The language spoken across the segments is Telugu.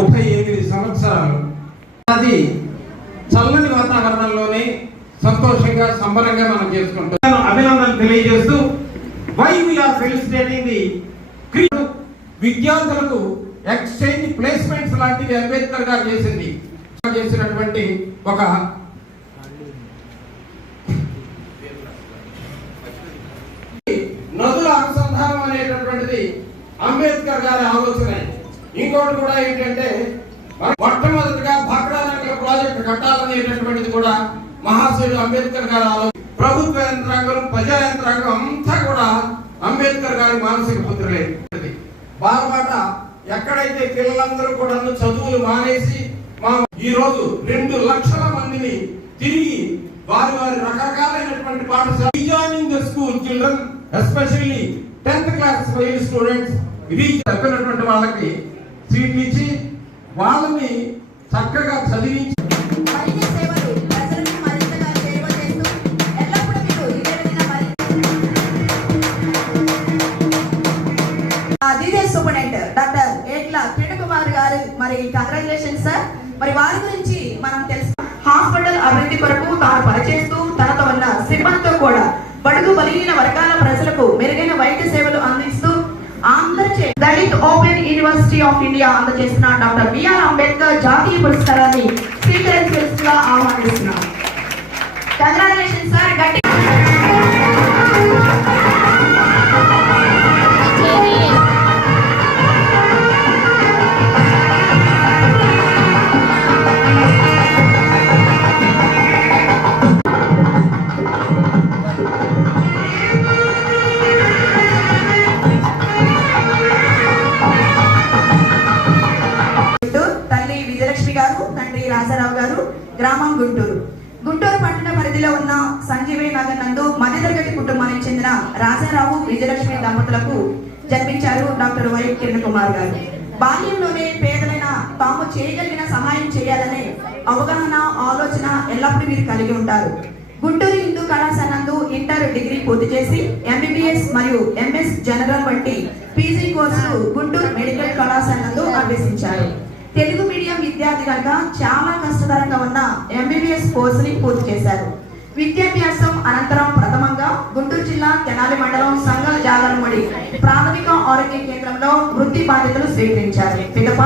ముప్పై ఎనిమిది సంవత్సరాలు. అది చల్లని వాతావరణంలోనే సంతోషంగా సంబరంగా మనం చేసుకుంటాం. అభినందనలు తెలియజేస్తూ వై వీఆర్ ఫెలిసిటీ అనేది విద్యార్థులకు ఎక్స్చేంజ్ ప్లేస్మెంట్స్ లాంటివి అంబేద్కర్ గారు చేసింది. చేసినటువంటి ఒక నదుల అనుసంధానం అనేటటువంటిది అంబేద్కర్ గారి ఆలోచన. ఇంకోటి కూడా ఏంటంటే మొట్టమొదటిగా భాక్రా ప్రాజెక్టు కట్టాలనేటటువంటిది కూడా మహాశయుడు అంబేద్కర్ గారి ఆలోచన. ప్రభుత్వ యంత్రాంగం ప్రజా యంత్రాంగం అంతా కూడా అంబేద్కర్ గారి మానసిక పుత్రులే. బాలబాట ఎక్కడైతే పిల్లలందరూ కూడా చదువులు మానేసి మా ఈ రోజు రెండు లక్షల మందిని తిరిగి వారి వారి రకరకాలైనటువంటి పాఠశాల rejoining the school children especially tenth class students ఇది చెప్పినటువంటి వాళ్ళకి సీట్లు ఇచ్చి వాళ్ళని చక్కగా చదివించి సూపరింటెండెంట్ డాక్టర్ ఏట్ల కిరణ్ కుమార్ గారు మరి కంగ్రాచులేషన్ సార్ మరి వారి గురించి మనం తెలుసు హాస్పిటల్ అభివృద్ధి కొరకు తాను పనిచేస్తూ తనతో ఉన్న సిబ్బందితో కూడా బడుగు బలిగిన వర్గాల ప్రజలకు మెరుగైన వైద్య సేవలు అందిస్తూ ఆంధ్రచే దళిత్ యూనివర్సిటీ ఆఫ్ ఇండియా అందజేసిన డాక్టర్ బిఆర్ అంబేద్కర్ జాతీయ పురస్కారాన్ని స్వీకరించవలసిందిగా ఆహ్వానిస్తున్నాం. కంగ్రాచులేషన్ సార్ గట్టి ఏపీలో ఉన్న సంజీవి నగర్ నందు మధ్యతరగతి కుటుంబానికి చెందిన రాజారావు విజయలక్ష్మి దంపతులకు జన్మించారు డాక్టర్ వై కిరణ్ కుమార్ గారు. బాల్యంలోనే పేదలైన తాము చేయగలిగిన సహాయం చేయాలనే అవగాహన ఆలోచన ఎల్లప్పుడూ మీరు కలిగి ఉంటారు. గుంటూరు హిందూ కళాశాల నందు ఇంటర్ డిగ్రీ పూర్తి చేసి ఎంబీబీఎస్ మరియు ఎంఎస్ జనరల్ వంటి పీజీ కోర్సులు గుంటూరు మెడికల్ కళాశాల నందు అభ్యసించారు. తెలుగు మీడియం విద్యార్థి కనుక చాలా కష్టతరంగా ఉన్న ఎంబీబీఎస్ కోర్సుని పూర్తి చేశారు. విద్యాభ్యాసం అనంతరం ప్రథమంగా గుంటూరు జిల్లా తెనాలి మండలం సంగల్ జాగరముడి ప్రాథమిక ఆరోగ్య కేంద్రంలో వృత్తి బాధ్యతలు స్వీకరించారు. పిదప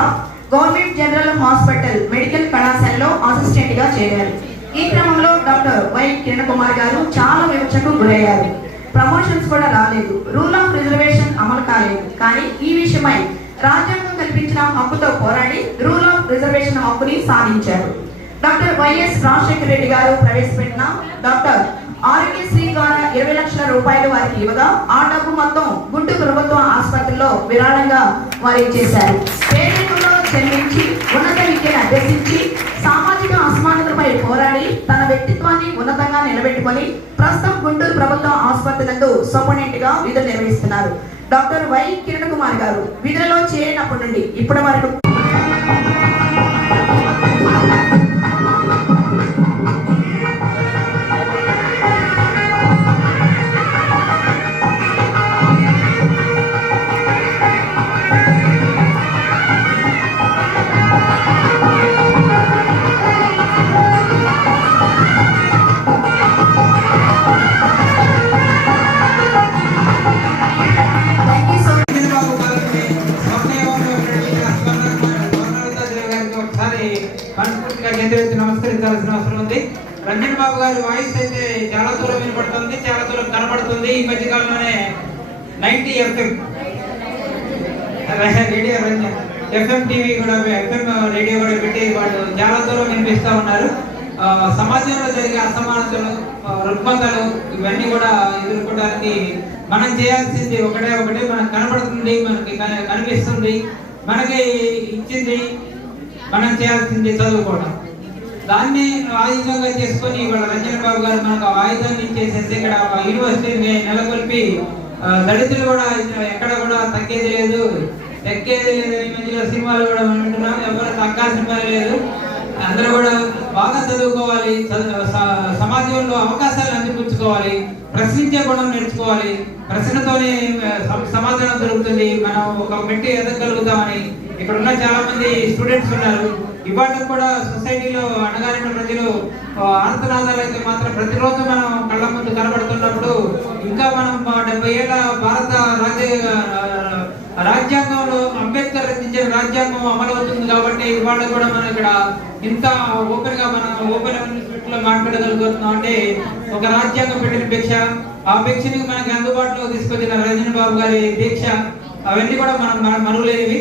గవర్నమెంట్ జనరల్ హాస్పిటల్ మెడికల్ కళాశాలలో అసిస్టెంట్గా చేరారు. ఈ క్రమంలో డాక్టర్ వై కిరణ్ కుమార్ గారు చాలా వివక్షకు గురయ్యారు. ప్రమోషన్స్ కూడా రాలేదు. రూల్ ఆఫ్ రిజర్వేషన్ అమలు కాలేదు. కానీ ఈ విషయమై రాజ్యాంగం కల్పించిన హక్కుతో పోరాడి రూల్ ఆఫ్ రిజర్వేషన్ హక్కుని సాధించారు. డాక్టర్ వైఎస్ రాజశేఖర రెడ్డి గారు ప్రవేశపెట్టిన డాక్టర్ ఆరోగ్యశ్రీ ద్వారా ఇరవై లక్షల రూపాయలు వారికి ఇవ్వగా ఆ డబ్బు మొత్తం గుంటూరు ప్రభుత్వ ఆసుపత్రిలో విరాళంగా వారు చేశారు పేదరికంలో జన్మించి ఉన్నత విద్యను అభ్యసించి సామాజిక అసమానతలపై పోరాడి తన వ్యక్తిత్వాన్ని ఉన్నతంగా నిలబెట్టుకొని ప్రస్తుతం గుంటూరు ప్రభుత్వ ఆసుపత్రి నందు గా విధులు నిర్వహిస్తున్నారు. డాక్టర్ వై కిరణ్ కుమార్ గారు విధులలో చేరినప్పటి నుండి ఇప్పటి వరకు రంజన్ బాబు గారి వాయిస్ అయితే చాలా దూరం వినపడుతుంది చాలా దూరం కనపడుతుంది. ఈ మధ్య కాలంలోనే ninety FM. Radio Ranjan FM TV కూడా ఎఫ్ఎం రేడియో కూడా పెట్టి వాళ్ళు చాలా దూరం వినిపిస్తూ ఉన్నారు. సమాజంలో జరిగే అసమానతలు రుగ్మతలు ఇవన్నీ కూడా ఎదుర్కోవడానికి మనం చేయాల్సింది ఒకటే ఒకటి మనకు కనబడుతుంది మనకి కనిపిస్తుంది మనకి ఇచ్చింది మనం చేయాల్సింది చదువుకోవడం దాన్ని ఆయుధంగా చేసుకొని ఇవాళ రంజన్ బాబు గారు మనకు ఆ ఆయుధాన్ని ఇచ్చేసేసి ఇక్కడ ఒక యూనివర్సిటీని నెలకొల్పి దళితులు కూడా ఎక్కడ కూడా తగ్గేది లేదు. తగ్గేది లేదు ఈ మధ్యలో సినిమాలు కూడా మనం వింటున్నాం ఎవరు తగ్గాల్సిన పని లేదు. అందరూ కూడా బాగా చదువుకోవాలి. చదువు- స- సమాజంలో అవకాశాలు అందిపుచ్చుకోవాలి. ప్రశ్నించే గుణం నేర్చుకోవాలి. ప్రశ్నతోనే సమాధానం దొరుకుతుంది. మనం ఒక మెట్టి ఎదగలుగుతామని ఇక్కడ ఉన్న చాలా మంది స్టూడెంట్స్ ఉన్నారు. ఇవాళ కూడా సొసైటీలో అణగారిన ప్రజలు ఆ, ఆర్తనాదాలు అయితే మాత్రం ప్రతిరోజు మనం కళ్ళ ముందు కనబడుతున్నప్పుడు ఇంకా మనం డెబ్బై ఏళ్ళ భారత రాజ్య రాజ్యాంగంలో అంబేద్కర్ రచించిన రాజ్యాంగం అమలవుతుంది కాబట్టి ఇవాళ కూడా మనం ఇక్కడ ఇంత ఓపెన్గా మనం ఓపెన్లో మాట్లాడగలుగుతున్నాం. అంటే ఒక రాజ్యాంగం పెట్టిన భిక్ష ఆ భిక్షని మనకి అందుబాటులో తీసుకొచ్చిన రజనీ బాబు గారి దీక్ష అవన్నీ కూడా మనం మన మనులేనివి